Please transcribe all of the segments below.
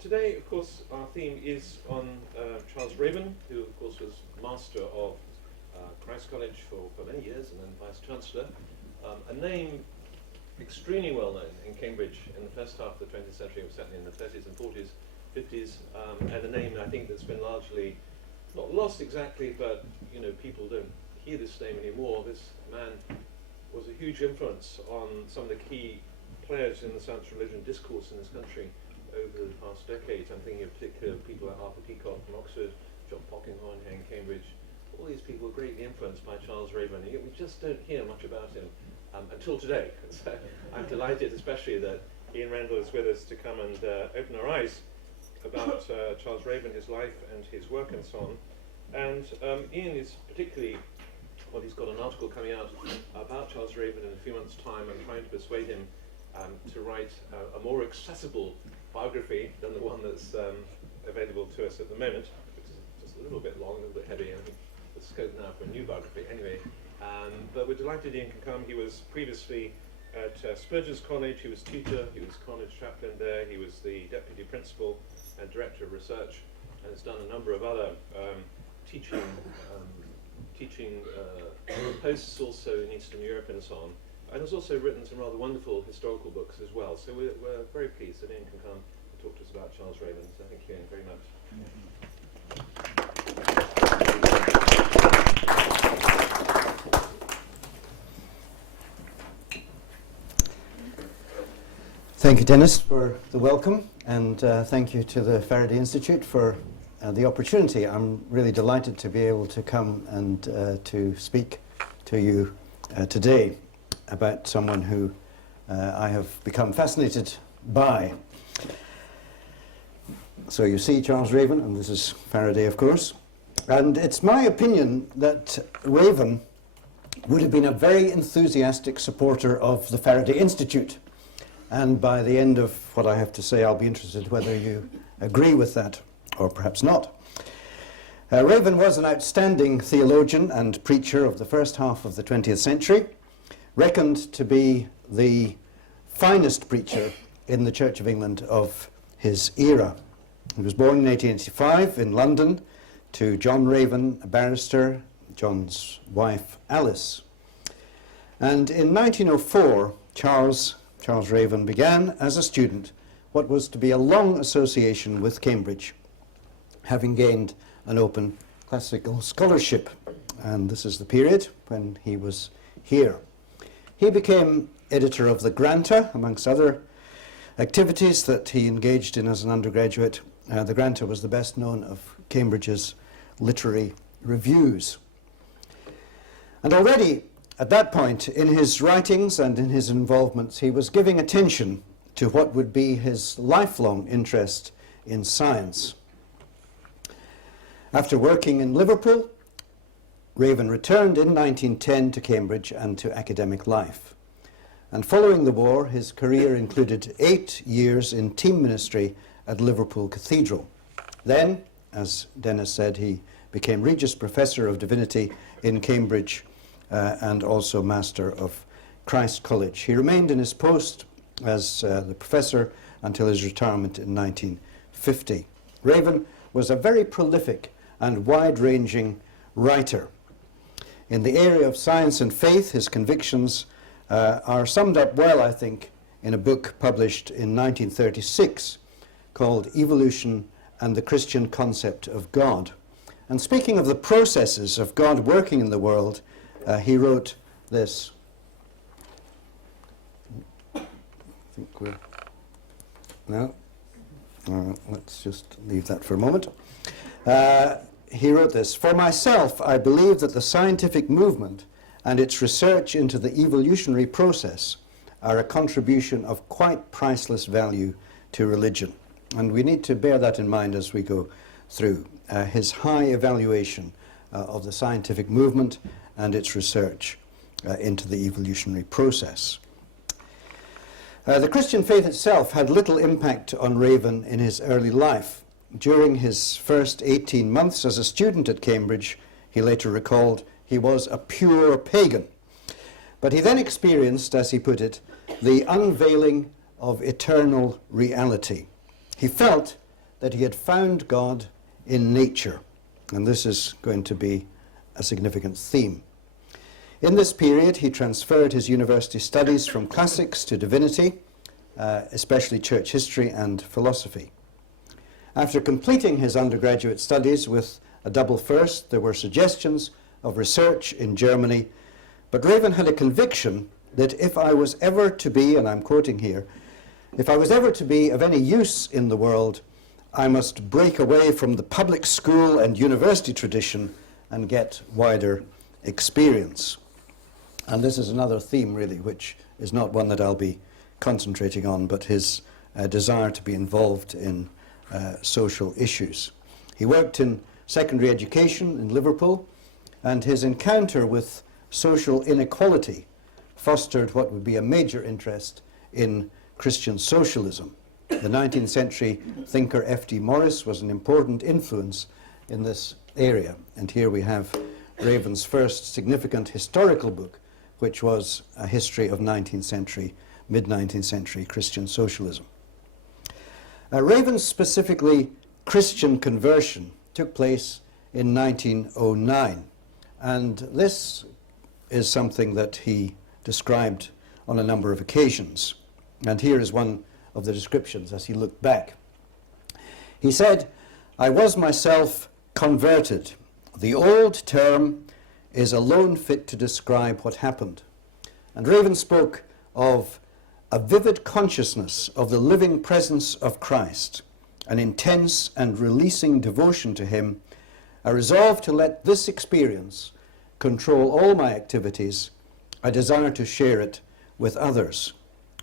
Today, of course, our theme is on Charles Raven, who, of course, was Master of Christ College for many years and then Vice-Chancellor. A name extremely well known in Cambridge in the first half of the 20th century, certainly in the 30s and 40s, 50s, and a name I think that's been largely, not lost exactly, but people don't hear this name anymore. This man was a huge influence on some of the key players in the science religion discourse in this country over the past decades. I'm thinking of particular people like Arthur Peacock from Oxford, John Polkinghorne here in Cambridge. All these people were greatly influenced by Charles Raven, and yet we just don't hear much about him until today. So I'm delighted especially that Ian Randall is with us to come and open our eyes about Charles Raven, his life and his work and so on. And Ian is particularly, well, he's got an article coming out about Charles Raven in a few months' time. I'm trying to persuade him to write a more accessible biography than the one that's available to us at the moment, which is just a little bit long, a little bit heavy. I think the scope now for a new biography. Anyway, but we're delighted Ian can come. He was previously at Spurgeon's College. He was tutor, he was college chaplain there, he was the deputy principal and director of research, and has done a number of other teaching posts also in Eastern Europe and so on. And has also written some rather wonderful historical books as well. So we're very pleased that Ian can come and talk to us about Charles Raven. So thank you, Ian, very much. Thank you, Dennis, for the welcome, and thank you to the Faraday Institute for the opportunity. I'm really delighted to be able to come and to speak to you today about someone who I have become fascinated by. So you see Charles Raven, and this is Faraday, of course. And it's my opinion that Raven would have been a very enthusiastic supporter of the Faraday Institute. And by the end of what I have to say, I'll be interested whether you agree with that, or perhaps not. Raven was an outstanding theologian and preacher of the first half of the 20th century, reckoned to be the finest preacher in the Church of England of his era. He was born in 1885 in London to John Raven, a barrister, John's wife Alice. And in 1904, Charles Raven began as a student what was to be a long association with Cambridge, having gained an open classical scholarship. And this is the period when he was here. He became editor of the Granter, amongst other activities that he engaged in as an undergraduate. The Granter was the best known of Cambridge's literary reviews. And already at that point, in his writings and in his involvements, he was giving attention to what would be his lifelong interest in science. After working in Liverpool, Raven returned in 1910 to Cambridge and to academic life. And following the war, his career included 8 years in team ministry at Liverpool Cathedral. Then, as Dennis said, he became Regius Professor of Divinity in Cambridge and also Master of Christ College. He remained in his post as the professor until his retirement in 1950. Raven was a very prolific and wide-ranging writer. In the area of science and faith, his convictions are summed up well, I think, in a book published in 1936 called Evolution and the Christian Concept of God. And speaking of the processes of God working in the world, he wrote this. I think we're... No? Let's just leave that for a moment. He wrote this: "For myself, I believe that the scientific movement and its research into the evolutionary process are a contribution of quite priceless value to religion." And we need to bear that in mind as we go through his high evaluation of the scientific movement and its research into the evolutionary process. The Christian faith itself had little impact on Raven in his early life. During his first 18 months as a student at Cambridge, he later recalled, he was a pure pagan. But he then experienced, as he put it, the unveiling of eternal reality. he felt that he had found God in nature, and this is going to be a significant theme. In this period, he transferred his university studies from classics to divinity, especially church history and philosophy. After completing his undergraduate studies with a double first, there were suggestions of research in Germany, but Raven had a conviction that if I was ever to be, and I'm quoting here, if I was ever to be of any use in the world, I must break away from the public school and university tradition and get wider experience. And this is another theme, really, which is not one that I'll be concentrating on, but his desire to be involved in social issues. He worked in secondary education in Liverpool, and his encounter with social inequality fostered what would be a major interest in Christian socialism. The 19th century thinker F.D. Morris was an important influence in this area, and here we have Raven's first significant historical book, which was a history of 19th century, mid-19th century Christian socialism. Raven's specifically Christian conversion took place in 1909, and this is something that he described on a number of occasions. And here is one of the descriptions as he looked back. He said, "I was myself converted. The old term is alone fit to describe what happened." And Raven spoke of a vivid consciousness of the living presence of Christ, an intense and releasing devotion to him, a resolve to let this experience control all my activities, a desire to share it with others.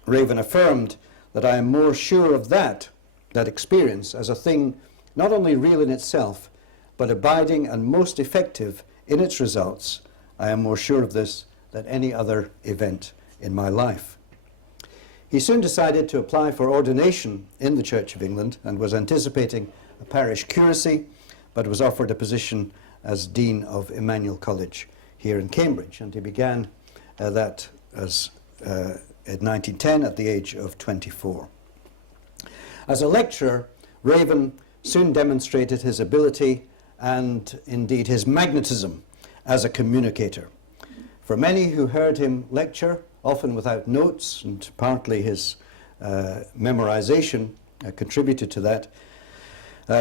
Raven affirmed that I am more sure of that experience as a thing not only real in itself, but abiding and most effective in its results. I am more sure of this than any other event in my life. He soon decided to apply for ordination in the Church of England and was anticipating a parish curacy, but was offered a position as Dean of Emmanuel College here in Cambridge, and he began that as at 1910 at the age of 24. As a lecturer, Raven soon demonstrated his ability and indeed his magnetism as a communicator. For many who heard him lecture, often without notes, and partly his memorization contributed to that,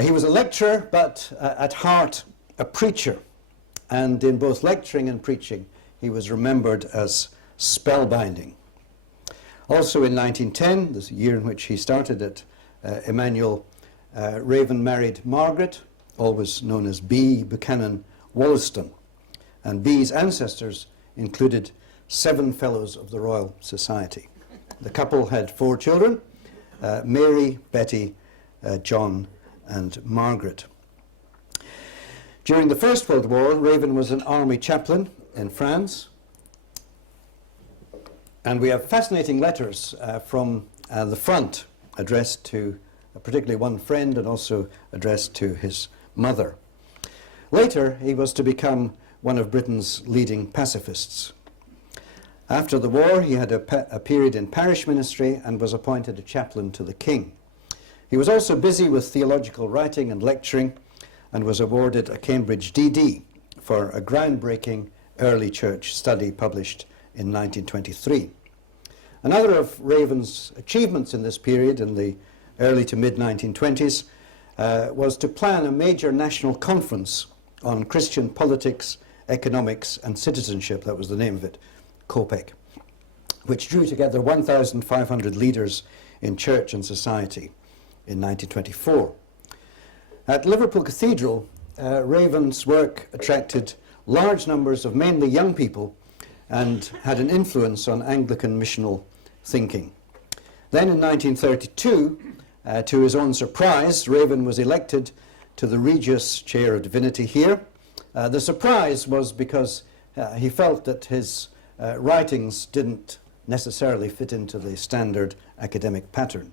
he was a lecturer, but at heart a preacher. And in both lecturing and preaching, he was remembered as spellbinding. Also in 1910, this year in which he started at Emmanuel, Raven married Margaret, always known as B. Buchanan Wollaston. And B's ancestors included 7 fellows of the Royal Society. The couple had 4 children, Mary, Betty, John, and Margaret. During the First World War, Raven was an army chaplain in France. And we have fascinating letters from the front addressed to particularly one friend and also addressed to his mother. Later, he was to become one of Britain's leading pacifists. After the war, he had a period in parish ministry and was appointed a chaplain to the king. He was also busy with theological writing and lecturing and was awarded a Cambridge D.D. for a groundbreaking early church study published in 1923. Another of Raven's achievements in this period, in the early to mid-1920s, was to plan a major national conference on Christian politics, economics and citizenship. That was the name of it, COPEC, which drew together 1,500 leaders in church and society in 1924. At Liverpool Cathedral, Raven's work attracted large numbers of mainly young people and had an influence on Anglican missional thinking. Then in 1932, to his own surprise, Raven was elected to the Regius Chair of Divinity here. The surprise was because he felt that his writings didn't necessarily fit into the standard academic pattern.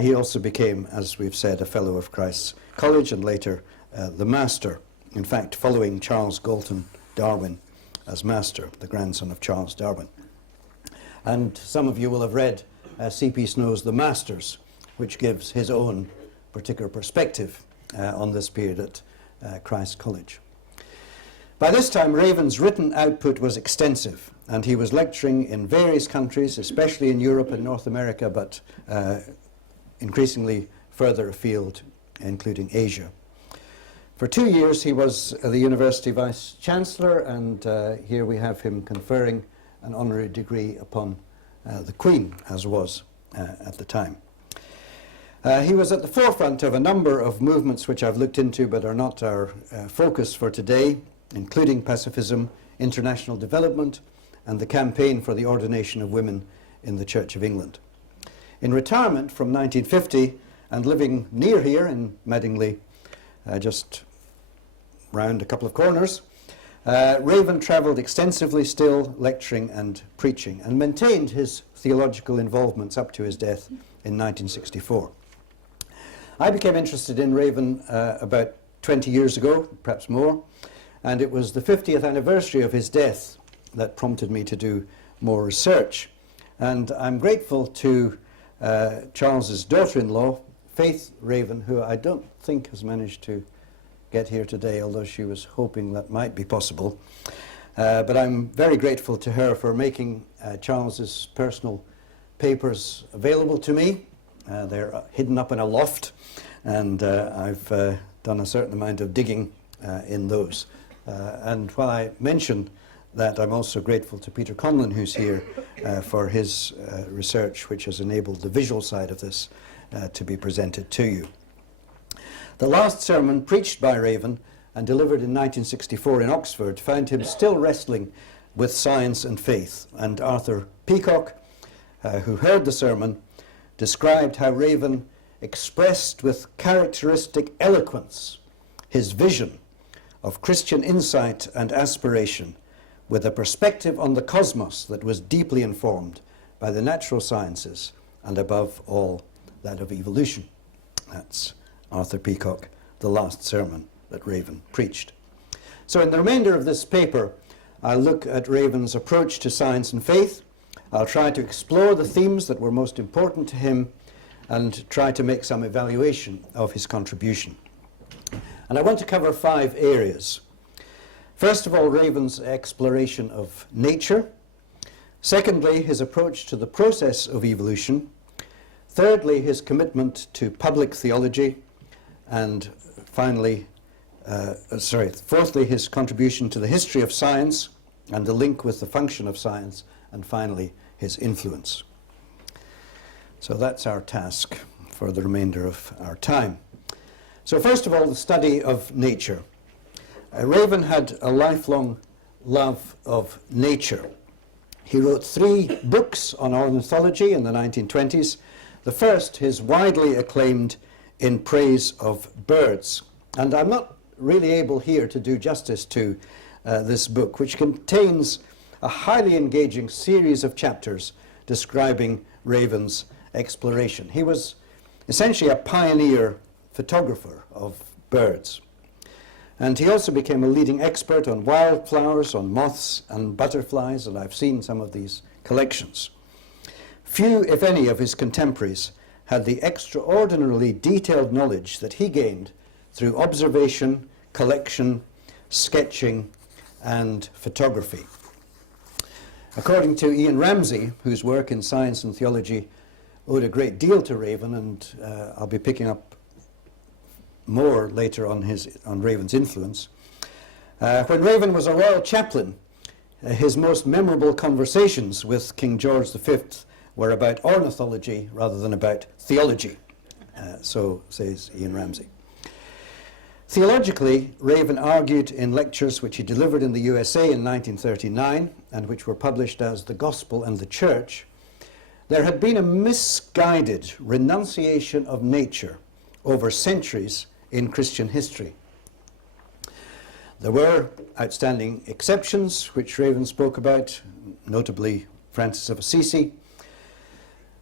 He also became, as we've said, a Fellow of Christ's College and later the Master, in fact following Charles Galton Darwin as Master, the grandson of Charles Darwin. And some of you will have read C.P. Snow's The Masters, which gives his own particular perspective on this period at Christ College. By this time, Raven's written output was extensive, and he was lecturing in various countries, especially in Europe and North America, but increasingly further afield, including Asia. For 2 years, he was the University Vice-Chancellor, and here we have him conferring an honorary degree upon the Queen, as was at the time. He was at the forefront of a number of movements which I've looked into but are not our focus for today, including pacifism, international development, and the campaign for the ordination of women in the Church of England. In retirement from 1950 and living near here in Madingley, just round a couple of corners, Raven travelled extensively still, lecturing and preaching, and maintained his theological involvements up to his death in 1964. I became interested in Raven about 20 years ago, perhaps more, and it was the 50th anniversary of his death that prompted me to do more research. And I'm grateful to Charles's daughter-in-law, Faith Raven, who I don't think has managed to get here today, although she was hoping that might be possible. But I'm very grateful to her for making Charles's personal papers available to me. They're hidden up in a loft, and I've done a certain amount of digging in those. And while I mention that, I'm also grateful to Peter Conlon, who's here, for his research, which has enabled the visual side of this to be presented to you. The last sermon preached by Raven and delivered in 1964 in Oxford found him still wrestling with science and faith, and Arthur Peacock, who heard the sermon, described how Raven expressed with characteristic eloquence his vision of Christian insight and aspiration, with a perspective on the cosmos that was deeply informed by the natural sciences and above all that of evolution. That's Arthur Peacock, the last sermon that Raven preached. So in the remainder of this paper, I'll look at Raven's approach to science and faith. I'll try to explore the themes that were most important to him and try to make some evaluation of his contribution. And I want to cover 5 areas. First of all, Raven's exploration of nature. Secondly, his approach to the process of evolution. Thirdly, his commitment to public theology. And fourthly, his contribution to the history of science and the link with the function of science. And finally, his influence. So that's our task for the remainder of our time. So first of all, the study of nature. Raven had a lifelong love of nature. He wrote 3 books on ornithology in the 1920s. The first, his widely acclaimed In Praise of Birds. And I'm not really able here to do justice to this book, which contains a highly engaging series of chapters describing Raven's exploration. He was essentially a pioneer photographer of birds. And he also became a leading expert on wildflowers, on moths and butterflies, and I've seen some of these collections. Few, if any, of his contemporaries had the extraordinarily detailed knowledge that he gained through observation, collection, sketching, and photography. According to Ian Ramsay, whose work in science and theology owed a great deal to Raven, and I'll be picking up more later on Raven's influence. When Raven was a royal chaplain, his most memorable conversations with King George V were about ornithology rather than about theology, so says Ian Ramsay. Theologically, Raven argued in lectures which he delivered in the USA in 1939 and which were published as The Gospel and the Church, there had been a misguided renunciation of nature over centuries in Christian history. There were outstanding exceptions, which Raven spoke about, notably Francis of Assisi.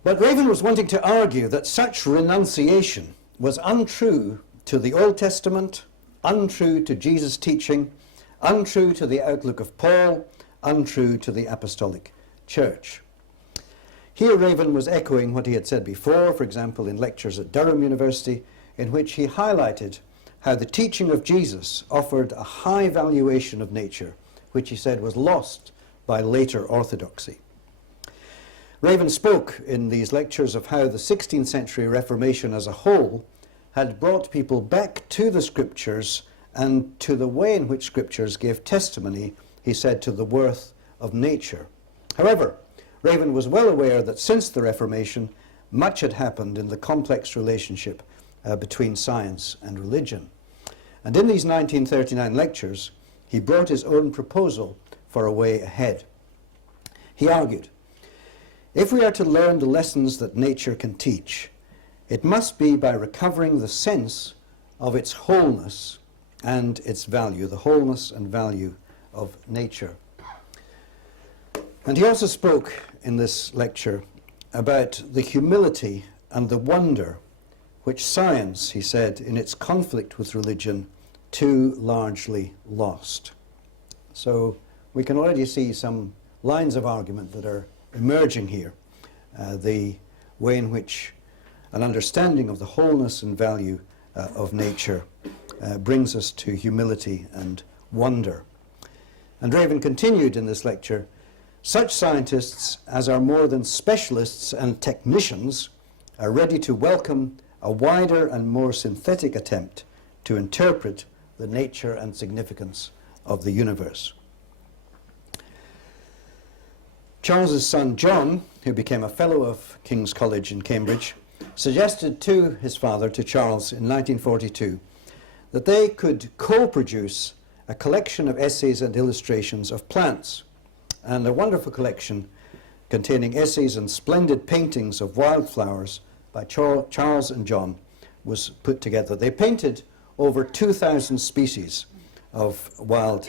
But Raven was wanting to argue that such renunciation was untrue to the Old Testament, untrue to Jesus' teaching, untrue to the outlook of Paul, untrue to the Apostolic Church. Here Raven was echoing what he had said before, for example, in lectures at Durham University, in which he highlighted how the teaching of Jesus offered a high valuation of nature, which he said was lost by later orthodoxy. Raven spoke in these lectures of how the 16th century Reformation as a whole had brought people back to the Scriptures and to the way in which Scriptures gave testimony, he said, to the worth of nature. However, Raven was well aware that since the Reformation, much had happened in the complex relationship between science and religion. And in these 1939 lectures, he brought his own proposal for a way ahead. He argued, if we are to learn the lessons that nature can teach, it must be by recovering the sense of its wholeness and its value, the wholeness and value of nature. And he also spoke in this lecture about the humility and the wonder which science, he said, in its conflict with religion, too largely lost. So we can already see some lines of argument that are emerging here. The way in which an understanding of the wholeness and value of nature brings us to humility and wonder. And Raven continued in this lecture, such scientists as are more than specialists and technicians are ready to welcome a wider and more synthetic attempt to interpret the nature and significance of the universe. Charles's son John, who became a fellow of King's College in Cambridge, suggested to his father, to Charles, in 1942, that they could co-produce a collection of essays and illustrations of plants, and a wonderful collection containing essays and splendid paintings of wildflowers by Charles and John was put together. They painted over 2,000 species of wild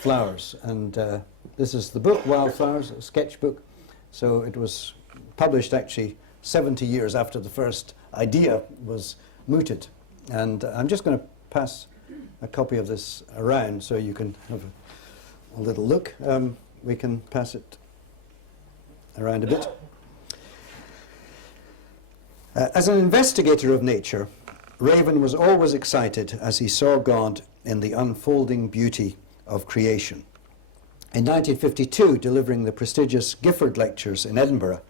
flowers, and this is the book, Wildflowers, a sketchbook. So it was published actually 70 years after the first idea was mooted. And I'm just going to pass a copy of this around so you can have a little look. We can pass it around a bit. As an investigator of nature, Raven was always excited as he saw God in the unfolding beauty of creation. In 1952, delivering the prestigious Gifford Lectures in Edinburgh,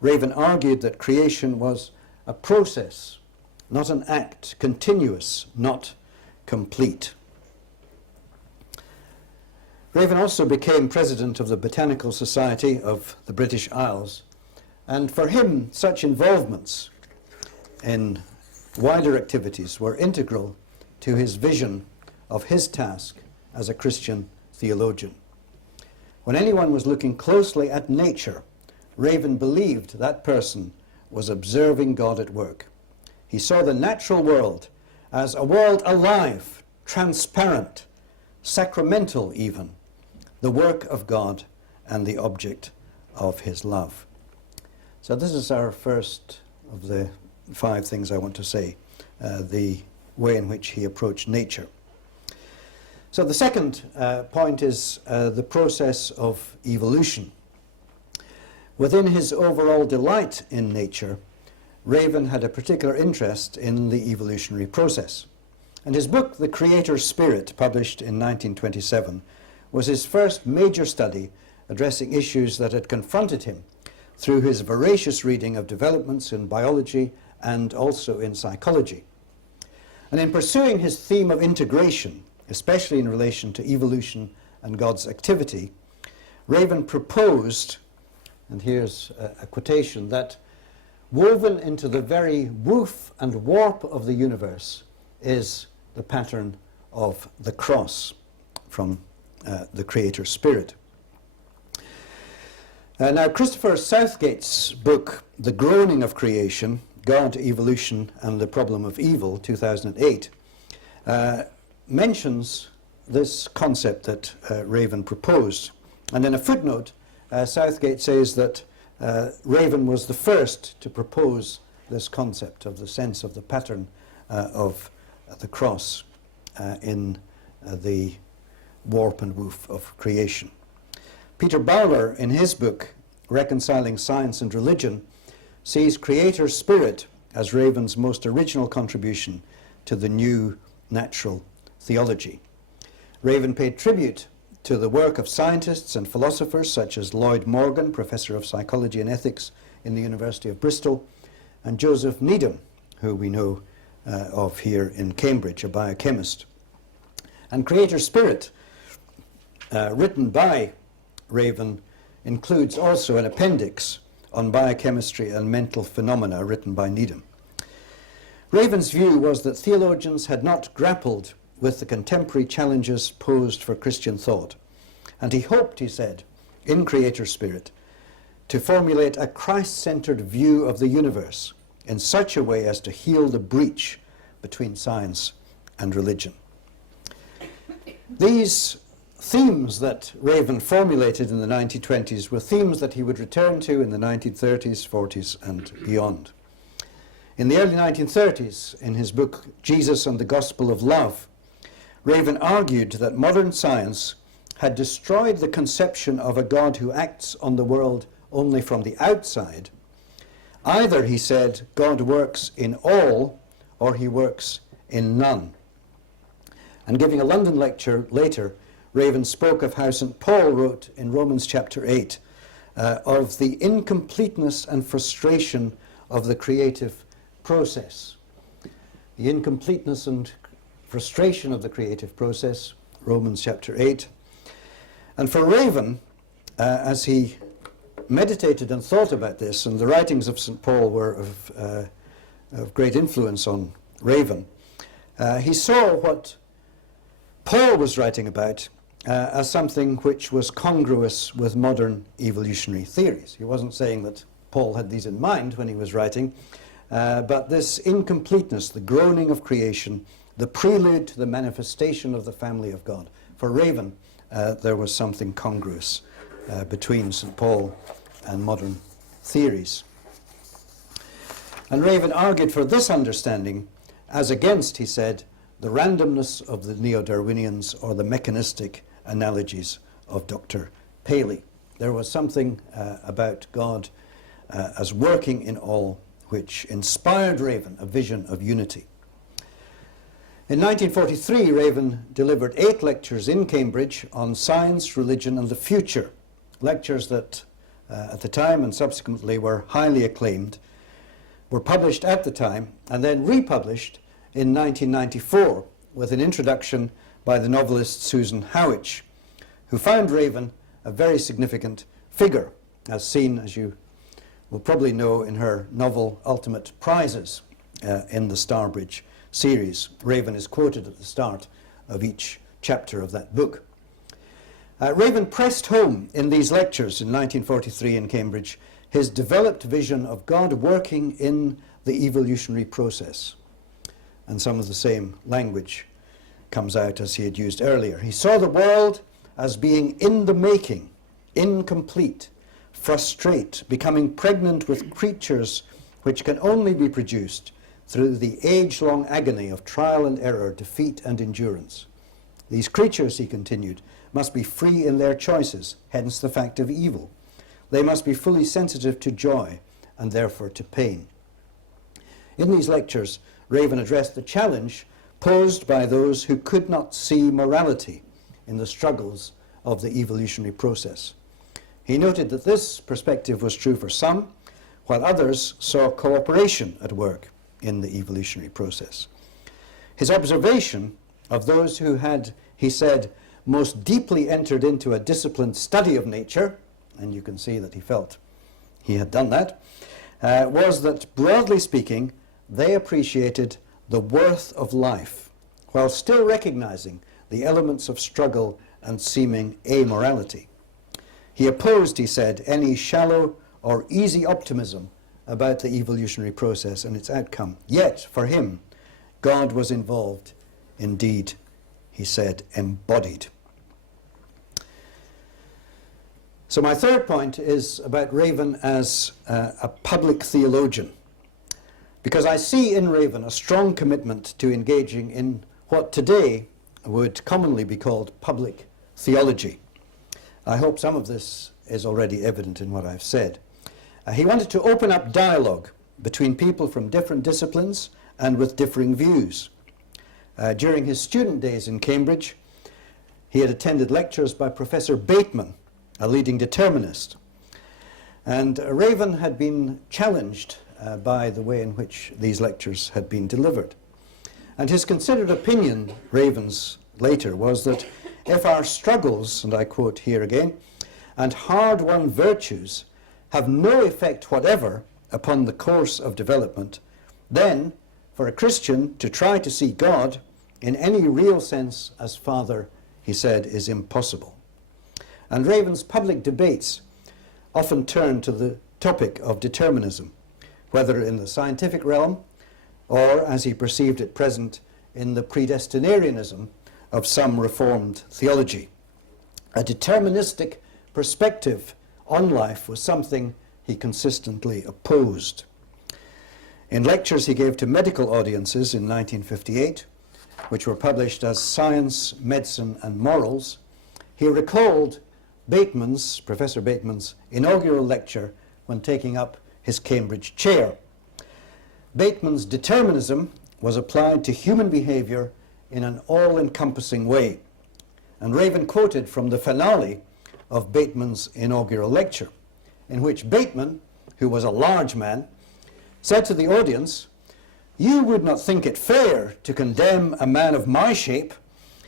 Raven argued that creation was a process, not an act, continuous, not complete. Raven also became president of the Botanical Society of the British Isles, and for him, such involvements in wider activities were integral to his vision of his task as a Christian theologian. When anyone was looking closely at nature, Raven believed that person was observing God at work. He saw the natural world as a world alive, transparent, sacramental even, the work of God and the object of his love. So this is our first of the 5 things I want to say, the way in which he approached nature. So the second point is the process of evolution. Within his overall delight in nature, Raven had a particular interest in the evolutionary process. And his book, The Creator's Spirit, published in 1927, was his first major study addressing issues that had confronted him through his voracious reading of developments in biology and also in psychology. And in pursuing his theme of integration, especially in relation to evolution and God's activity, Raven proposed, and here's a quotation, that woven into the very woof and warp of the universe is the pattern of the cross from the Creator's Spirit. Now, Christopher Southgate's book, The Groaning of Creation, God, Evolution and the Problem of Evil, 2008, mentions this concept that Raven proposed. And in a footnote, Southgate says that Raven was the first to propose this concept of the sense of the pattern of the cross in the warp and woof of creation. Peter Bowler, in his book, Reconciling Science and Religion, sees creator spirit as Raven's most original contribution to the new natural theology. Raven paid tribute to the work of scientists and philosophers such as Lloyd Morgan, Professor of Psychology and Ethics in the University of Bristol, and Joseph Needham, who we know of here in Cambridge, a biochemist. And Creator Spirit, written by Raven, includes also an appendix on biochemistry and mental phenomena written by Needham. Raven's view was that theologians had not grappled with the contemporary challenges posed for Christian thought, and he hoped, he said, in Creator Spirit, to formulate a Christ-centered view of the universe in such a way as to heal the breach between science and religion. These themes that Raven formulated in the 1920s were themes that he would return to in the 1930s, 40s, and beyond. In the early 1930s, in his book Jesus and the Gospel of Love, Raven argued that modern science had destroyed the conception of a God who acts on the world only from the outside. Either, he said, God works in all, or he works in none. And giving a London lecture later, Raven spoke of how St. Paul wrote in Romans chapter 8 of the incompleteness and frustration of the creative process. The incompleteness and frustration of the creative process, Romans chapter 8. And for Raven, as he meditated and thought about this, and the writings of St. Paul were of great influence on Raven, he saw what Paul was writing about as something which was congruous with modern evolutionary theories. He wasn't saying that Paul had these in mind when he was writing, but this incompleteness, the groaning of creation, the prelude to the manifestation of the family of God. For Raven, there was something congruous between St. Paul and modern theories. And Raven argued for this understanding as against, he said, the randomness of the neo-Darwinians or the mechanistic analogies of Dr. Paley. There was something about God as working in all which inspired Raven a vision of unity. In 1943, Raven delivered 8 lectures in Cambridge on science, religion, and the future. Lectures that at the time and subsequently were highly acclaimed, were published at the time and then republished in 1994 with an introduction by the novelist Susan Howich, who found Raven a very significant figure, as seen, as you will probably know, in her novel Ultimate Prizes in the Starbridge series. Raven is quoted at the start of each chapter of that book. Raven pressed home in these lectures in 1943 in Cambridge his developed vision of God working in the evolutionary process. And some of the same language comes out as he had used earlier. He saw the world as being in the making, incomplete, frustrate, becoming pregnant with creatures which can only be produced through the age-long agony of trial and error, defeat and endurance. These creatures, he continued, must be free in their choices, hence the fact of evil. They must be fully sensitive to joy and therefore to pain. In these lectures, Raven addressed the challenge posed by those who could not see morality in the struggles of the evolutionary process. He noted that this perspective was true for some, while others saw cooperation at work in the evolutionary process. His observation of those who had, he said, most deeply entered into a disciplined study of nature, and you can see that he felt he had done that, was that, broadly speaking, they appreciated the worth of life, while still recognizing the elements of struggle and seeming amorality. He opposed, he said, any shallow or easy optimism about the evolutionary process and its outcome. Yet, for him, God was involved, indeed, he said, embodied. So my third point is about Raven as a public theologian, because I see in Raven a strong commitment to engaging in what today would commonly be called public theology. I hope some of this is already evident in what I've said. He wanted to open up dialogue between people from different disciplines and with differing views. During his student days in Cambridge, he had attended lectures by Professor Bateman, a leading determinist. And Raven had been challenged by the way in which these lectures had been delivered. And his considered opinion, Raven's later, was that if our struggles, and I quote here again, and hard-won virtues have no effect whatever upon the course of development, then for a Christian to try to see God in any real sense as Father, he said, is impossible. And Raven's public debates often turned to the topic of determinism, whether in the scientific realm or, as he perceived at present, in the predestinarianism of some Reformed theology. A deterministic perspective on life was something he consistently opposed. In lectures he gave to medical audiences in 1958, which were published as Science, Medicine and Morals, he recalled Professor Bateman's inaugural lecture when taking up his Cambridge chair. Bateman's determinism was applied to human behavior in an all-encompassing way. And Raven quoted from the finale of Bateman's inaugural lecture, in which Bateman, who was a large man, said to the audience, "You would not think it fair to condemn a man of my shape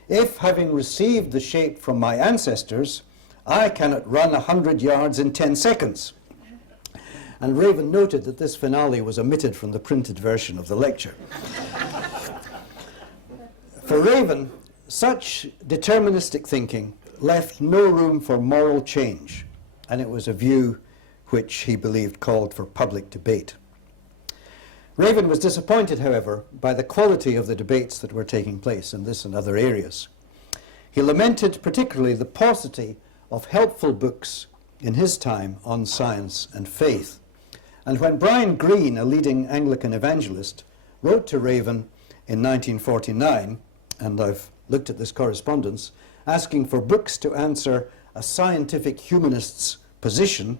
if, having received the shape from my ancestors, I cannot run 100 yards in 10 seconds. And Raven noted that this finale was omitted from the printed version of the lecture. For Raven, such deterministic thinking left no room for moral change, and it was a view which he believed called for public debate. Raven was disappointed, however, by the quality of the debates that were taking place in this and other areas. He lamented particularly the paucity of helpful books in his time on science and faith. And when Brian Greene, a leading Anglican evangelist, wrote to Raven in 1949, and I've looked at this correspondence, asking for books to answer a scientific humanist's position,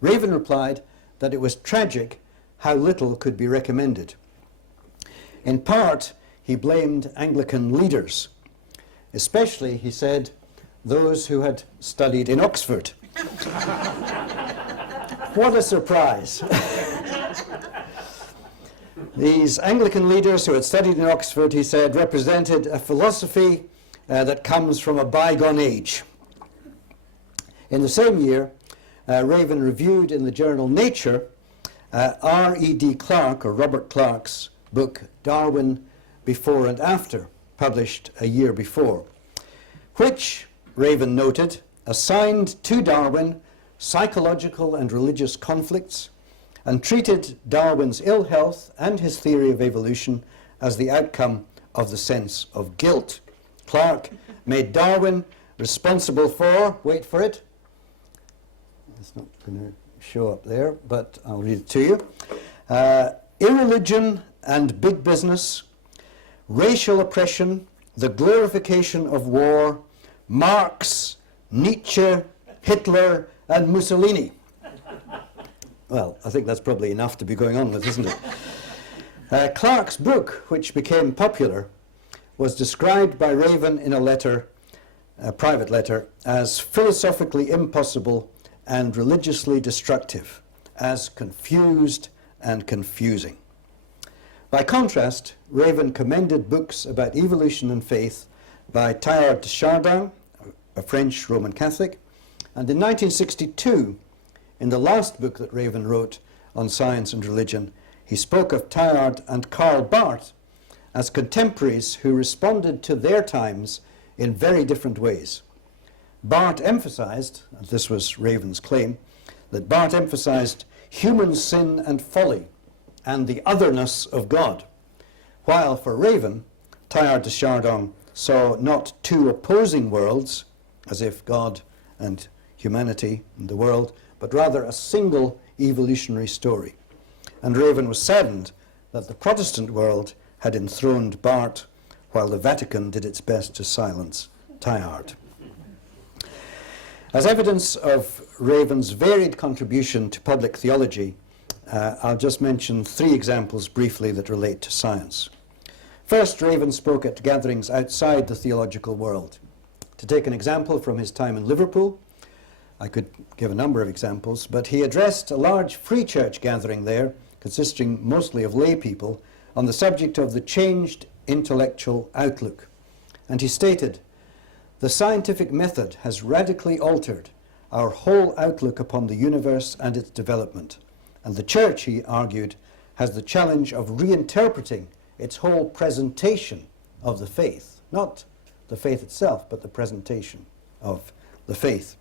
Raven replied that it was tragic how little could be recommended. In part, he blamed Anglican leaders, especially, he said, those who had studied in Oxford. What a surprise. These Anglican leaders who had studied in Oxford, he said, represented a philosophy that comes from a bygone age. In the same year, Raven reviewed in the journal Nature R.E.D. Clark, or Robert Clark's book Darwin Before and After, published a year before, which, Raven noted, assigned to Darwin psychological and religious conflicts and treated Darwin's ill health and his theory of evolution as the outcome of the sense of guilt. Clark made Darwin responsible for, wait for it, it's not going to show up there, but I'll read it to you. Irreligion and big business, racial oppression, the glorification of war, Marx, Nietzsche, Hitler, and Mussolini. Well, I think that's probably enough to be going on with, isn't it? Clark's book, which became popular, was described by Raven in a letter, a private letter, as philosophically impossible and religiously destructive, as confused and confusing. By contrast, Raven commended books about evolution and faith by Teilhard de Chardin, a French Roman Catholic, and in 1962, in the last book that Raven wrote on science and religion, he spoke of Teilhard and Karl Barth as contemporaries who responded to their times in very different ways. Barth emphasized, and this was Raven's claim, that Barth emphasized human sin and folly and the otherness of God, while for Raven, Teilhard de Chardin saw not two opposing worlds, as if God and humanity and the world, but rather a single evolutionary story. And Raven was saddened that the Protestant world had enthroned Barth, while the Vatican did its best to silence Teilhard. As evidence of Raven's varied contribution to public theology, I'll just mention 3 examples briefly that relate to science. First, Raven spoke at gatherings outside the theological world. To take an example from his time in Liverpool, I could give a number of examples, but he addressed a large free church gathering there, consisting mostly of lay people, on the subject of the changed intellectual outlook. And he stated, "The scientific method has radically altered our whole outlook upon the universe and its development. And the church," he argued, "has the challenge of reinterpreting its whole presentation of the faith." Not the faith itself, but the presentation of the faith.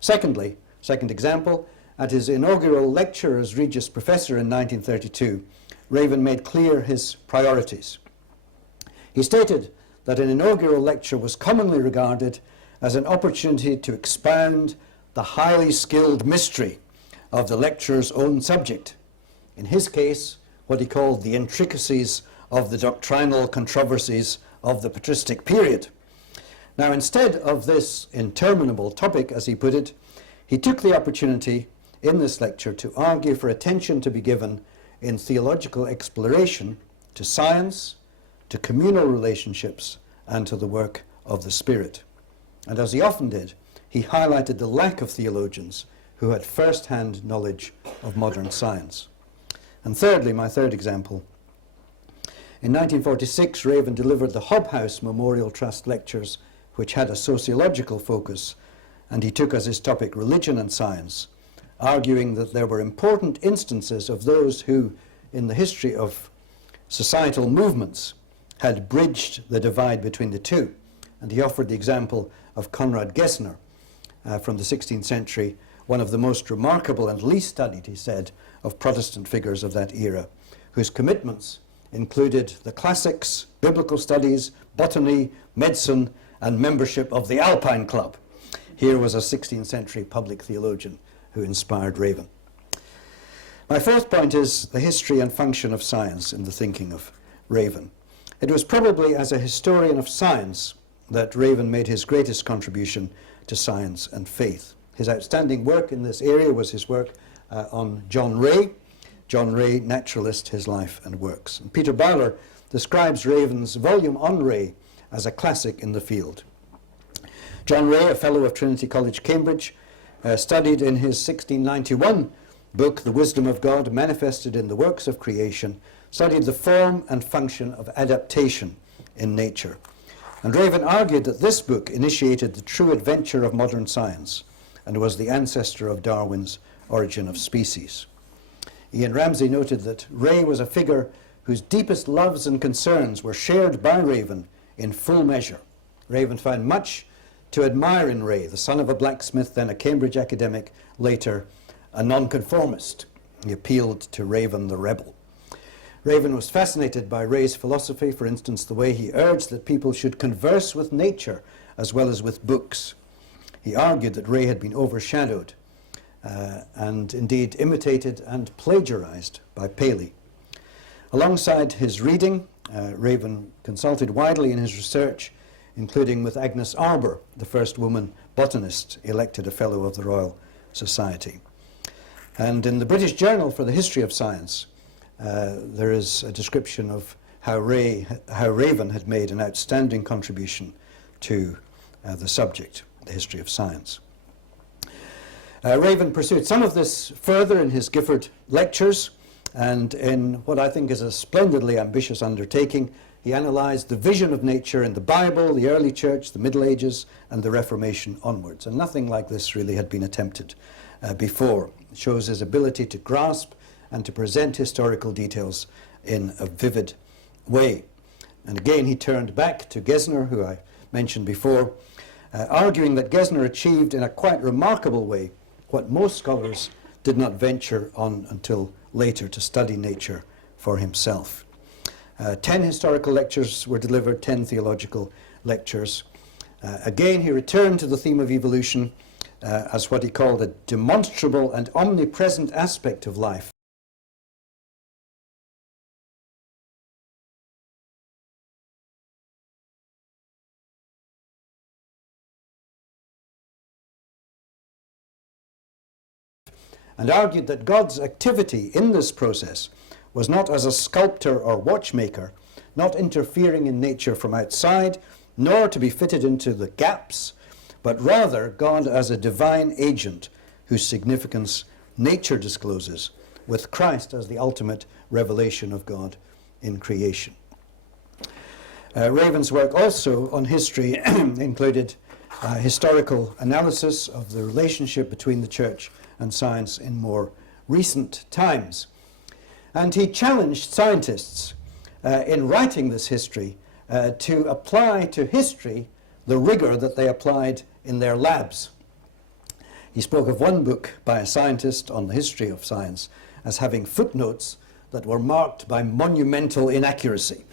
Secondly, second example, at his inaugural lecture as Regius Professor in 1932, Raven made clear his priorities. He stated that an inaugural lecture was commonly regarded as an opportunity to expound the highly skilled mystery of the lecturer's own subject. In his case, what he called the intricacies of the doctrinal controversies of the patristic period. Now, instead of this interminable topic, as he put it, he took the opportunity in this lecture to argue for attention to be given in theological exploration to science, to communal relationships, and to the work of the Spirit. And as he often did, he highlighted the lack of theologians who had first-hand knowledge of modern science. And thirdly, my third example, in 1946, Raven delivered the Hobhouse Memorial Trust Lectures, which had a sociological focus, and he took as his topic religion and science, arguing that there were important instances of those who, in the history of societal movements, had bridged the divide between the two. And he offered the example of Konrad Gessner from the 16th century, one of the most remarkable and least studied, he said, of Protestant figures of that era, whose commitments included the classics, biblical studies, botany, medicine, and membership of the Alpine Club. Here was a 16th century public theologian who inspired Raven. My fourth point is the history and function of science in the thinking of Raven. It was probably as a historian of science that Raven made his greatest contribution to science and faith. His outstanding work in this area was his work on John Ray, Naturalist, His Life and Works. And Peter Bowler describes Raven's volume on Ray as a classic in the field. John Ray, a fellow of Trinity College, Cambridge, studied in his 1691 book, The Wisdom of God Manifested in the Works of Creation, studied the form and function of adaptation in nature. And Raven argued that this book initiated the true adventure of modern science and was the ancestor of Darwin's Origin of Species. Ian Ramsay noted that Ray was a figure whose deepest loves and concerns were shared by Raven in full measure. Raven found much to admire in Ray, the son of a blacksmith, then a Cambridge academic, later a nonconformist. He appealed to Raven the rebel. Raven was fascinated by Ray's philosophy, for instance, the way he urged that people should converse with nature as well as with books. He argued that Ray had been overshadowed and indeed imitated and plagiarized by Paley. Alongside his reading, Raven consulted widely in his research, including with Agnes Arbour, the first woman botanist elected a Fellow of the Royal Society. And in the British Journal for the History of Science, there is a description of how Raven had made an outstanding contribution to the subject, the history of science. Raven pursued some of this further in his Gifford Lectures, and in what I think is a splendidly ambitious undertaking, he analysed the vision of nature in the Bible, the early church, the Middle Ages, and the Reformation onwards. And nothing like this really had been attempted before. It shows his ability to grasp and to present historical details in a vivid way. And again, he turned back to Gesner, who I mentioned before, arguing that Gesner achieved in a quite remarkable way what most scholars did not venture on until later, to study nature for himself. 10 historical lectures were delivered, 10 theological lectures. Again, he returned to the theme of evolution as what he called a demonstrable and omnipresent aspect of life. and argued that God's activity in this process was not as a sculptor or watchmaker, not interfering in nature from outside, nor to be fitted into the gaps, but rather God as a divine agent whose significance nature discloses, with Christ as the ultimate revelation of God in creation. Raven's work also on history included historical analysis of the relationship between the church and science in more recent times. And he challenged scientists in writing this history to apply to history the rigor that they applied in their labs. He spoke of one book by a scientist on the history of science as having footnotes that were marked by monumental inaccuracy.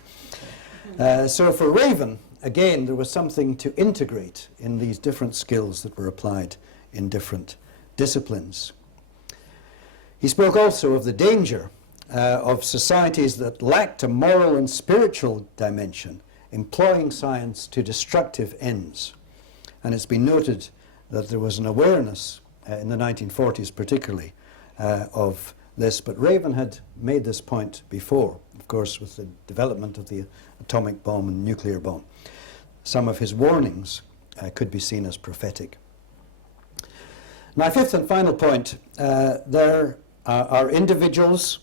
So for Raven, again, there was something to integrate in these different skills that were applied in different disciplines. He spoke also of the danger of societies that lacked a moral and spiritual dimension, employing science to destructive ends. And it's been noted that there was an awareness in the 1940s particularly of this, but Raven had made this point before, of course, with the development of the atomic bomb and nuclear bomb. Some of his warnings could be seen as prophetic. My fifth and final point, there are individuals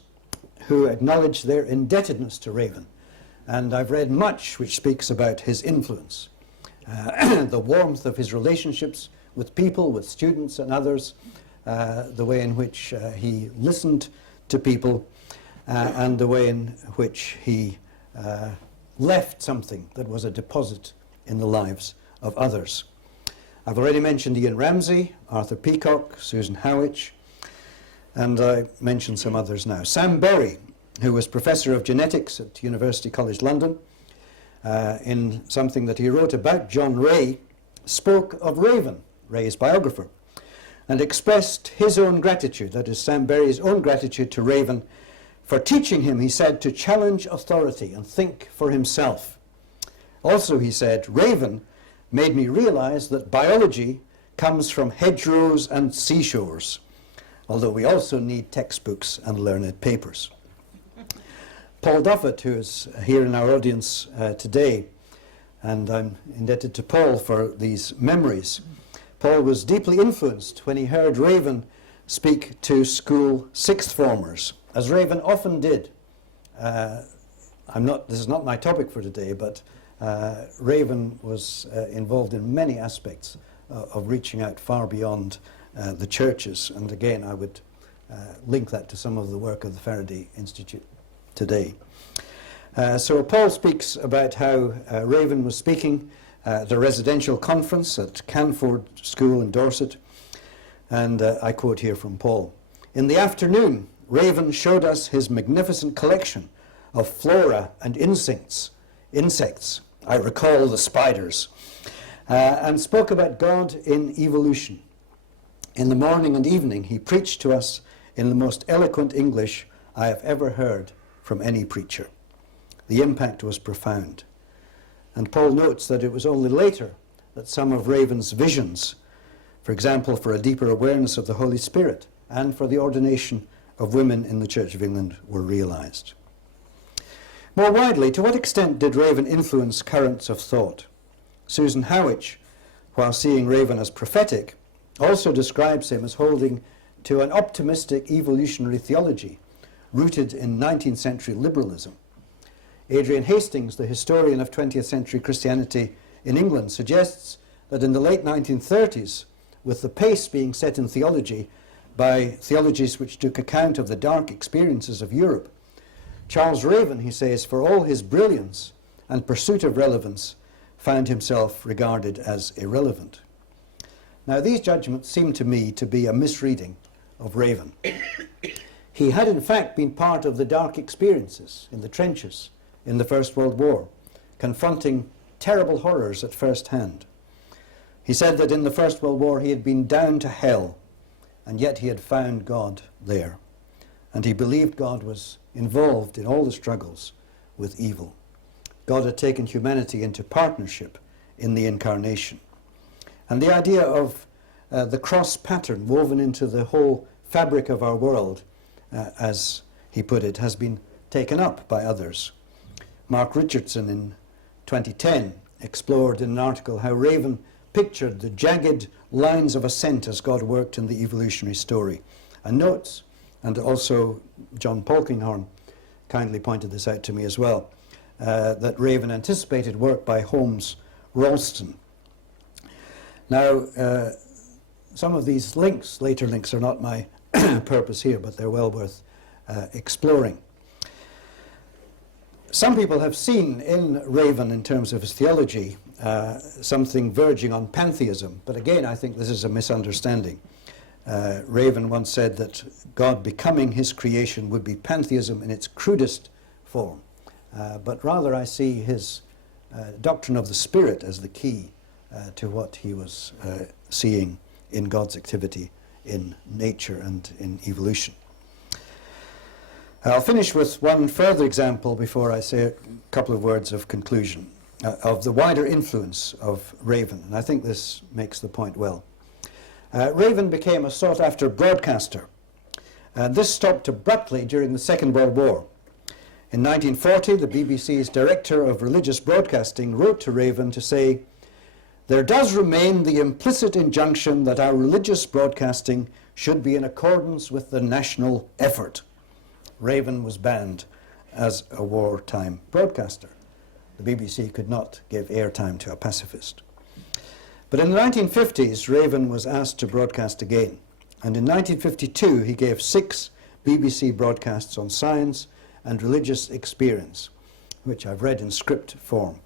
who acknowledge their indebtedness to Raven, and I've read much which speaks about his influence, the warmth of his relationships with people, with students and others, the way in which he listened to people, and the way in which he left something that was a deposit in the lives of others. I've already mentioned Ian Ramsay, Arthur Peacock, Susan Howich, and I mentioned some others now. Sam Berry, who was Professor of Genetics at University College London, in something that he wrote about John Ray, spoke of Raven, Ray's biographer, and expressed his own gratitude, that is Sam Berry's own gratitude to Raven, for teaching him, he said, to challenge authority and think for himself. Also, he said, Raven made me realize that biology comes from hedgerows and seashores, although we also need textbooks and learned papers. Paul Duffett, who is here in our audience today, and I'm indebted to Paul for these memories. Paul was deeply influenced when he heard Raven speak to school sixth formers, as Raven often did. This is not my topic for today, but Raven was involved in many aspects of reaching out far beyond the churches, and again I would link that to some of the work of the Faraday Institute today. So Paul speaks about how Raven was speaking at a residential conference at Canford School in Dorset, and I quote here from Paul. In the afternoon, Raven showed us his magnificent collection of flora and insects. I recall the spiders, and spoke about God in evolution. In the morning and evening, he preached to us in the most eloquent English I have ever heard from any preacher. The impact was profound. And Paul notes that it was only later that some of Raven's visions, for example, for a deeper awareness of the Holy Spirit and for the ordination of women in the Church of England, were realized. More widely, to what extent did Raven influence currents of thought? Susan Howich, while seeing Raven as prophetic, also describes him as holding to an optimistic evolutionary theology rooted in 19th century liberalism. Adrian Hastings, the historian of 20th century Christianity in England, suggests that in the late 1930s, with the pace being set in theology by theologies which took account of the dark experiences of Europe, Charles Raven, he says, for all his brilliance and pursuit of relevance, found himself regarded as irrelevant. Now, these judgments seem to me to be a misreading of Raven. He had in fact been part of the dark experiences in the trenches in the First World War, confronting terrible horrors at first hand. He said that in the First World War he had been down to hell, and yet he had found God there. And he believed God was involved in all the struggles with evil. God had taken humanity into partnership in the incarnation. And the idea of the cross pattern woven into the whole fabric of our world, as he put it, has been taken up by others. Mark Richardson in 2010 explored in an article how Raven pictured the jagged lines of ascent as God worked in the evolutionary story, and notes, and also John Polkinghorne kindly pointed this out to me as well, that Raven anticipated work by Holmes Rolston. Now, some of these links, later links, are not my purpose here, but they're well worth exploring. Some people have seen in Raven, in terms of his theology, something verging on pantheism, but again, I think this is a misunderstanding. Raven once said that God becoming his creation would be pantheism in its crudest form, but rather I see his doctrine of the Spirit as the key to what he was seeing in God's activity in nature and in evolution. I'll finish with one further example before I say a couple of words of conclusion of the wider influence of Raven, and I think this makes the point well. Raven became a sought-after broadcaster, and this stopped abruptly during the Second World War. In 1940, the BBC's Director of Religious Broadcasting wrote to Raven to say, "There does remain the implicit injunction that our religious broadcasting should be in accordance with the national effort." Raven was banned as a wartime broadcaster. The BBC could not give airtime to a pacifist. But in the 1950s, Raven was asked to broadcast again. And in 1952, he gave 6 BBC broadcasts on science and religious experience, which I've read in script form,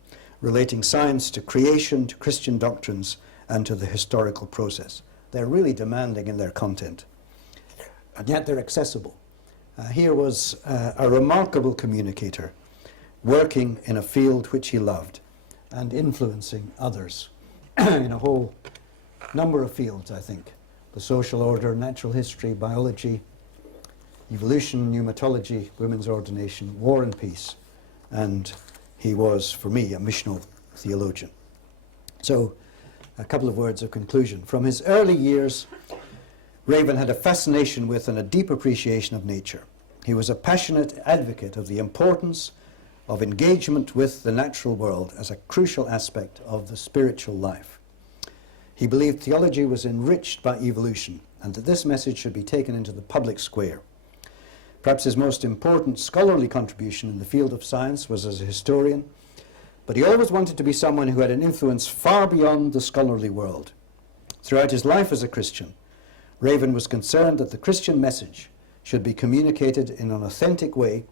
relating science to creation, to Christian doctrines, and to the historical process. They're really demanding in their content, and yet they're accessible. Here was a remarkable communicator working in a field which he loved and influencing others in a whole number of fields, I think. The social order, natural history, biology, evolution, pneumatology, women's ordination, war and peace. And he was, for me, a missional theologian. So, a couple of words of conclusion. From his early years, Raven had a fascination with and a deep appreciation of nature. He was a passionate advocate of the importance of engagement with the natural world as a crucial aspect of the spiritual life. He believed theology was enriched by evolution and that this message should be taken into the public square. Perhaps his most important scholarly contribution in the field of science was as a historian, but he always wanted to be someone who had an influence far beyond the scholarly world. Throughout his life as a Christian, Raven was concerned that the Christian message should be communicated in an authentic way,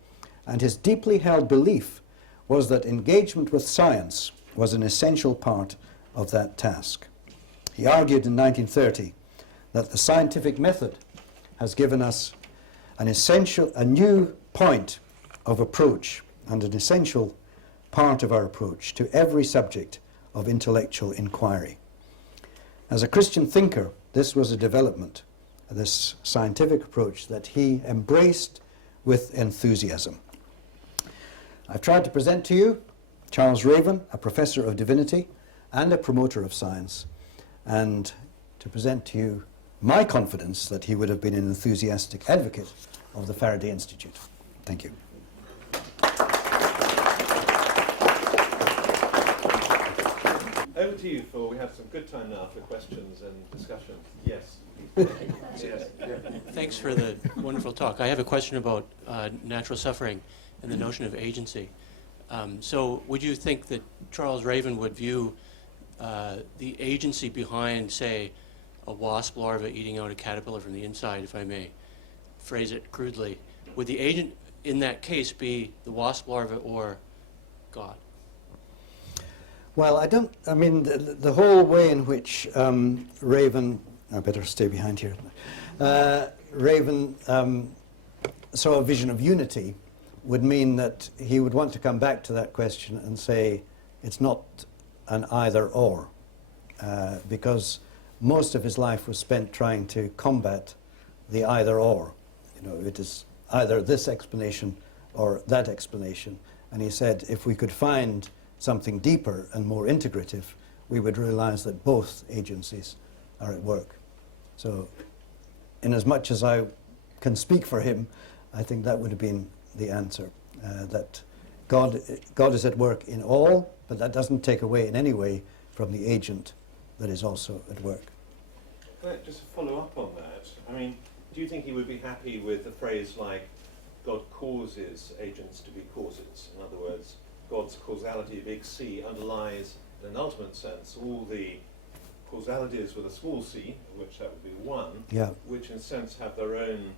and his deeply held belief was that engagement with science was an essential part of that task. He argued in 1930 that the scientific method has given us a new point of approach and an essential part of our approach to every subject of intellectual inquiry. As a Christian thinker, this was a development, this scientific approach that he embraced with enthusiasm. I've tried to present to you Charles Raven, a professor of divinity and a promoter of science, and to present to you my confidence that he would have been an enthusiastic advocate of the Faraday Institute. Thank you. Over to you, we have some good time now for questions and discussion. Yes. Yes. Thanks for the wonderful talk. I have a question about natural suffering and the notion of agency. So would you think that Charles Raven would view the agency behind, say, a wasp larva eating out a caterpillar from the inside, if I may phrase it crudely, would the agent in that case be the wasp larva or God? Well, I mean, the whole way in which Raven, I better stay behind here, Raven saw a vision of unity would mean that he would want to come back to that question and say it's not an either or, because most of his life was spent trying to combat the either or. You know, it is either this explanation or that explanation. And he said if we could find something deeper and more integrative, we would realize that both agencies are at work. So in as much as I can speak for him, I think that would have been the answer, that God is at work in all, but that doesn't take away in any way from the agent that is also at work. Just to follow up on that, I mean, do you think he would be happy with a phrase like, God causes agents to be causes? In other words, God's causality, big C, underlies, in an ultimate sense, all the causalities with a small c, which that would be one, which in a sense have their own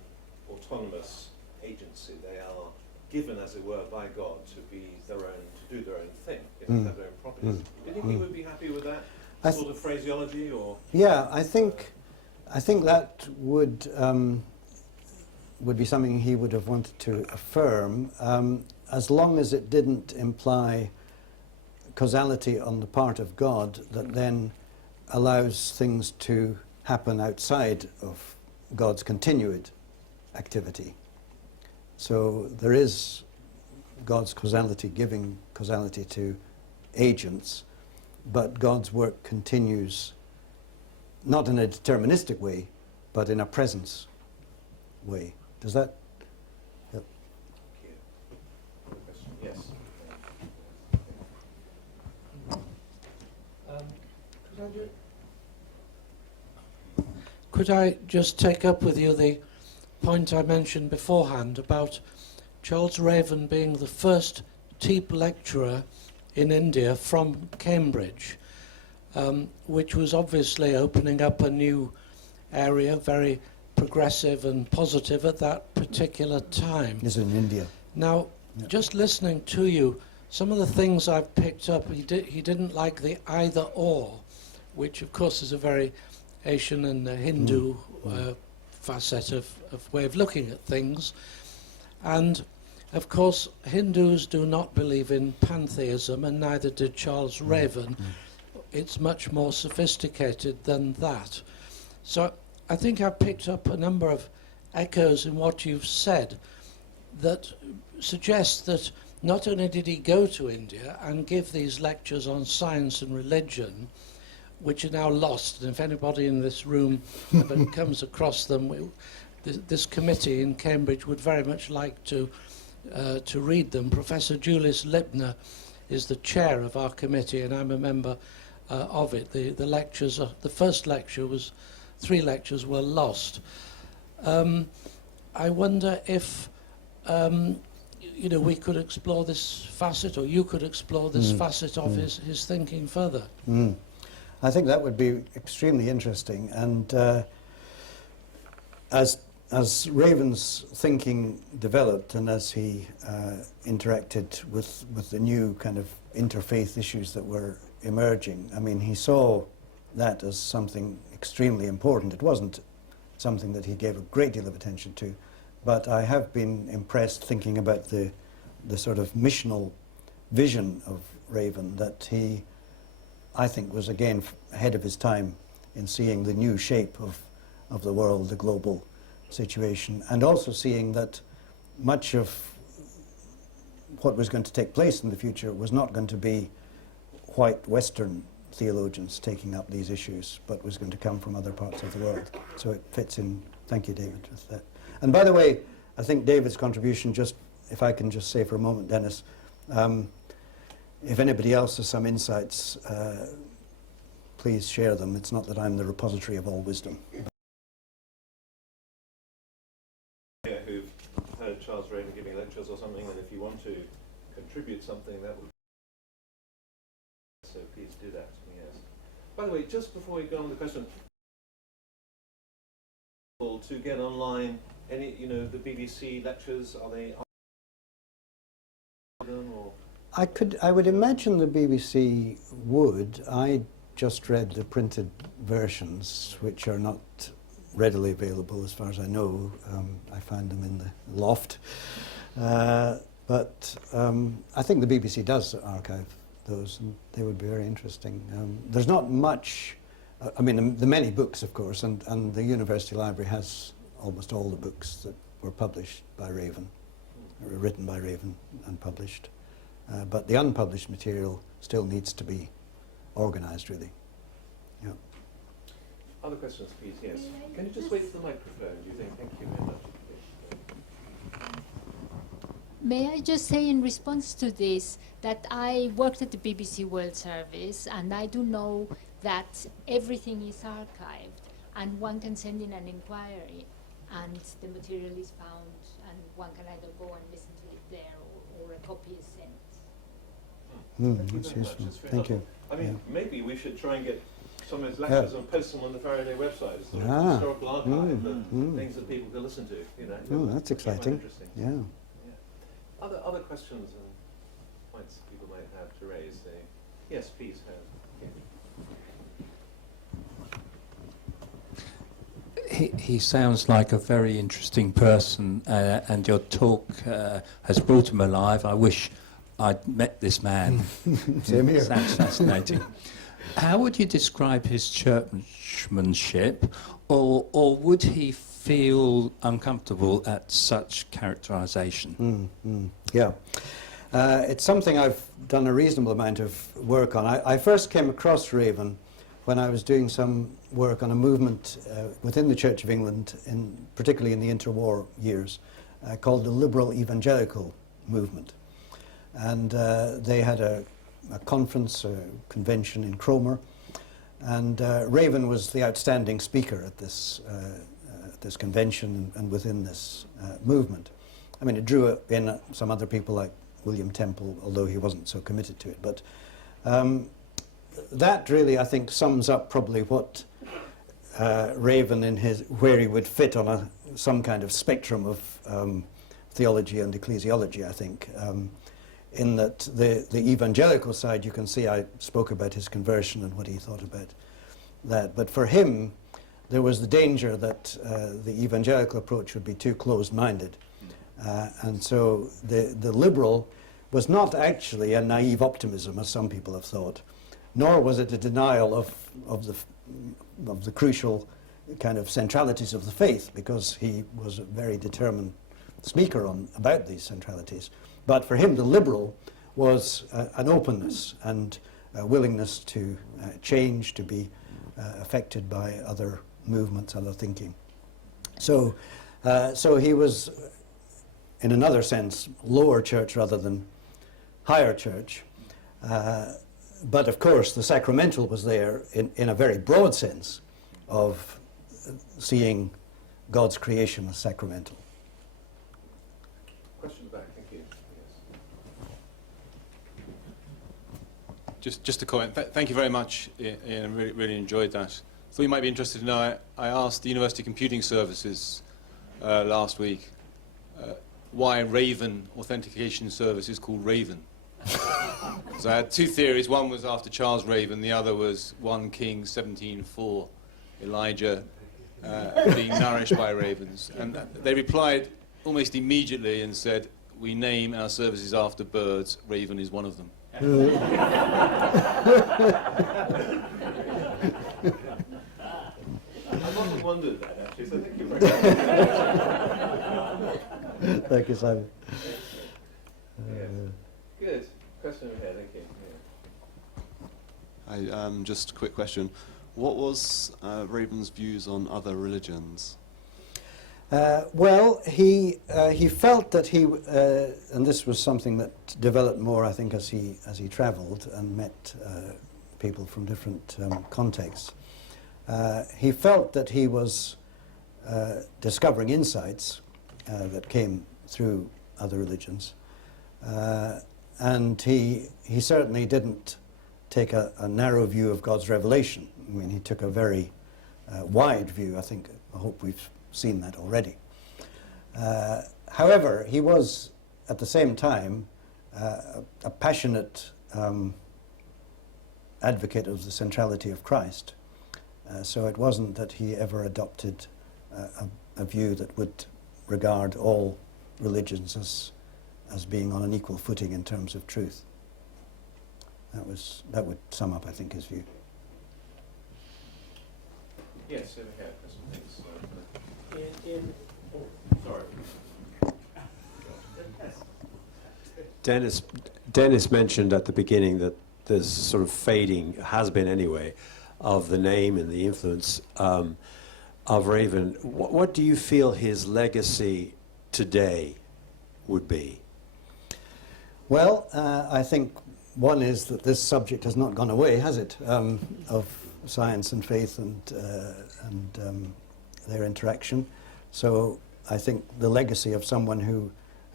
autonomous agency. They are given, as it were, by God to be their own, to do their own thing, have their own properties. Do you think he would be happy with that sort of phraseology, or? Yeah, I think that would be something he would have wanted to affirm, as long as it didn't imply causality on the part of God that then allows things to happen outside of God's continued activity. So there is God's causality giving causality to agents, but God's work continues not in a deterministic way, but in a presence way. Does that? Yep. Yes. Could I just take up with you the point I mentioned beforehand about Charles Raven being the first TEEP lecturer in India from Cambridge, which was obviously opening up a new area, very progressive and positive at that particular time. This is in India. Now, just listening to you, some of the things I've picked up, he didn't like the either or, which of course is a very Asian and Hindu facet of way of looking at things. And of course, Hindus do not believe in pantheism, and neither did Charles Raven. It's much more sophisticated than that. So I think I've picked up a number of echoes in what you've said that suggest that not only did he go to India and give these lectures on science and religion, which are now lost, and if anybody in this room ever comes across them, this committee in Cambridge would very much like to read them. Professor Julius Lipner is the chair of our committee, and I'm a member of it. The lectures, the first lecture was, 3 lectures were lost. I wonder if we could explore this facet, or you could explore this facet of his thinking further. I think that would be extremely interesting, and as Raven's thinking developed and as he interacted with the new kind of interfaith issues that were emerging, I mean, he saw that as something extremely important. It wasn't something that he gave a great deal of attention to, but I have been impressed thinking about the sort of missional vision of Raven, that he, I think, was again ahead of his time in seeing the new shape of the world, the global situation, and also seeing that much of what was going to take place in the future was not going to be white Western theologians taking up these issues, but was going to come from other parts of the world. So it fits in. Thank you, David, with that. And by the way, I think David's contribution, just if I can just say for a moment, Dennis, if anybody else has some insights, please share them. It's not that I'm the repository of all wisdom. Who've heard Charles Raven giving lectures or something, and if you want to contribute something, that would. So please do that. Yes. By the way, just before we go on the question, to get online, any the BBC lectures, are they? Or? I would imagine the BBC would. I just read the printed versions, which are not readily available as far as I know. I found them in the loft. But I think the BBC does archive those, and they would be very interesting. There's not much, I mean, the many books, of course, and the University Library has almost all the books that were published by Raven, or written by Raven and published. But the unpublished material still needs to be organised, really. Yeah. Other questions, please? Yes. Can you just wait for the microphone, do you think? Thank you very much. May I just say in response to this that I worked at the BBC World Service, and I do know that everything is archived and one can send in an inquiry and the material is found and one can either go and listen to it there or a copy is sent. Thank you That's very much. useful. That's very Thank helpful. you. I mean, maybe we should try and get some of his lectures and post them on the Faraday website. It's sort of Ah. historical archive of things that people can listen to. You know, Oh, that's It's quite exciting. interesting. Yeah. Other questions and points people might have to raise? Yes, please. He sounds like a very interesting person, and your talk has brought him alive. I wish I'd met this man. Same here. Sounds fascinating. How would you describe his churchmanship, or would he feel uncomfortable at such characterization? Yeah. It's something I've done a reasonable amount of work on. I first came across Raven when I was doing some work on a movement within the Church of England, particularly in the interwar years, called the Liberal Evangelical Movement. And they had a conference, a convention in Cromer, and Raven was the outstanding speaker at this convention and within this movement. I mean, it drew in some other people like William Temple, although he wasn't so committed to it. But that really, I think, sums up probably what Raven where he would fit on some kind of spectrum of theology and ecclesiology, I think. In that the evangelical side, you can see I spoke about his conversion and what he thought about that. But for him, there was the danger that the evangelical approach would be too closed-minded. And so the liberal was not actually a naive optimism, as some people have thought, nor was it a denial of the crucial kind of centralities of the faith, because he was a very determined speaker about these centralities. But for him, the liberal was an openness and a willingness to change, to be affected by other movements, other thinking. So he was, in another sense, lower church rather than higher church. But of course, the sacramental was there in a very broad sense of seeing God's creation as sacramental. Question back, thank you. Yes. Just a comment. Thank you very much, Ian. I really enjoyed that. Thought you might be interested to know, I asked the University Computing Services last week why Raven Authentication Service is called Raven. So I had two theories. One was after Charles Raven, the other was 1 Kings 17:4, Elijah being nourished by ravens. And they replied almost immediately and said, we name our services after birds, Raven is one of them. I've often wondered that, actually, so thank you very much. Thank you, Simon. Yes. Good. Question over here, thank you. Hi, just a quick question. What was Raven's views on other religions? Well, he felt that and this was something that developed more, I think, as he travelled and met people from different contexts. He felt that he was discovering insights that came through other religions, and he certainly didn't take a narrow view of God's revelation. I mean, he took a very wide view. I hope we've seen that already. However, he was at the same time a passionate advocate of the centrality of Christ. So it wasn't that he ever adopted a view that would regard all religions as being on an equal footing in terms of truth. That would sum up, I think, his view. Yes, over here. Thanks. Sorry. Dennis mentioned at the beginning that there's sort of fading, has been anyway, of the name and the influence of Raven, what do you feel his legacy today would be? Well, I think one is that this subject has not gone away, has it, of science and faith and their interaction. So I think the legacy of someone who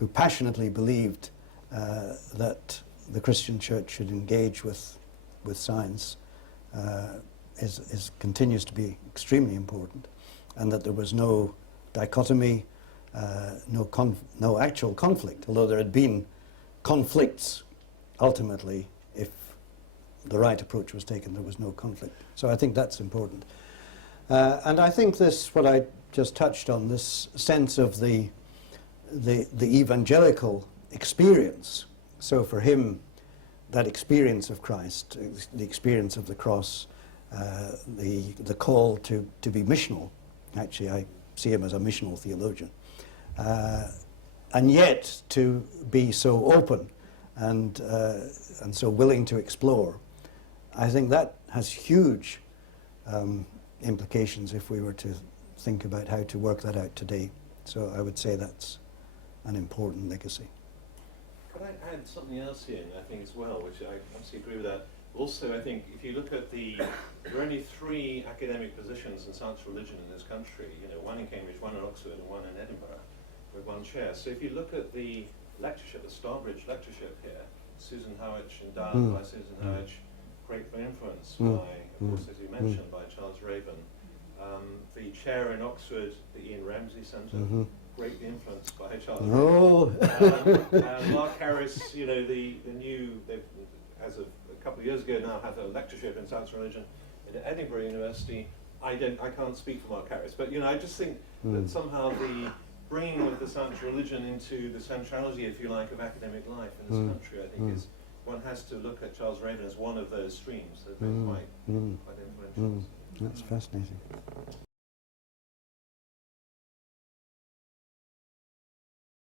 passionately believed that the Christian church should engage with science continues to be extremely important, and that there was no dichotomy, no actual conflict, although there had been conflicts. Ultimately, if the right approach was taken, there was no conflict. So I think that's important. And I think this, what I just touched on, this sense of the evangelical experience. So for him, that experience of Christ, the experience of the cross, the call to be missional. Actually, I see him as a missional theologian. And yet to be so open and so willing to explore, I think that has huge implications if we were to think about how to work that out today. So I would say that's an important legacy. Could I add something else here, I think, as well, which I absolutely agree with that. Also, I think if you look at there are only 3 academic positions in science religion in this country, one in Cambridge, one in Oxford, and one in Edinburgh, with 1 chair. So if you look at the lectureship, the Starbridge lectureship here, Susan Howich, endowed by Susan Howich, greatly influenced by, of course, as you mentioned, by Charles Raven. The chair in Oxford, the Ian Ramsay Centre, greatly influenced by Charles Raven. Mark Harris, the new, as of a couple of years ago now, have a lectureship in science religion at Edinburgh University. I can't speak for Mark Harris, but I just think that somehow the bringing of the science religion into the centrality, if you like, of academic life in this country, I think one has to look at Charles Raven as one of those streams that have been quite influential. That's fascinating.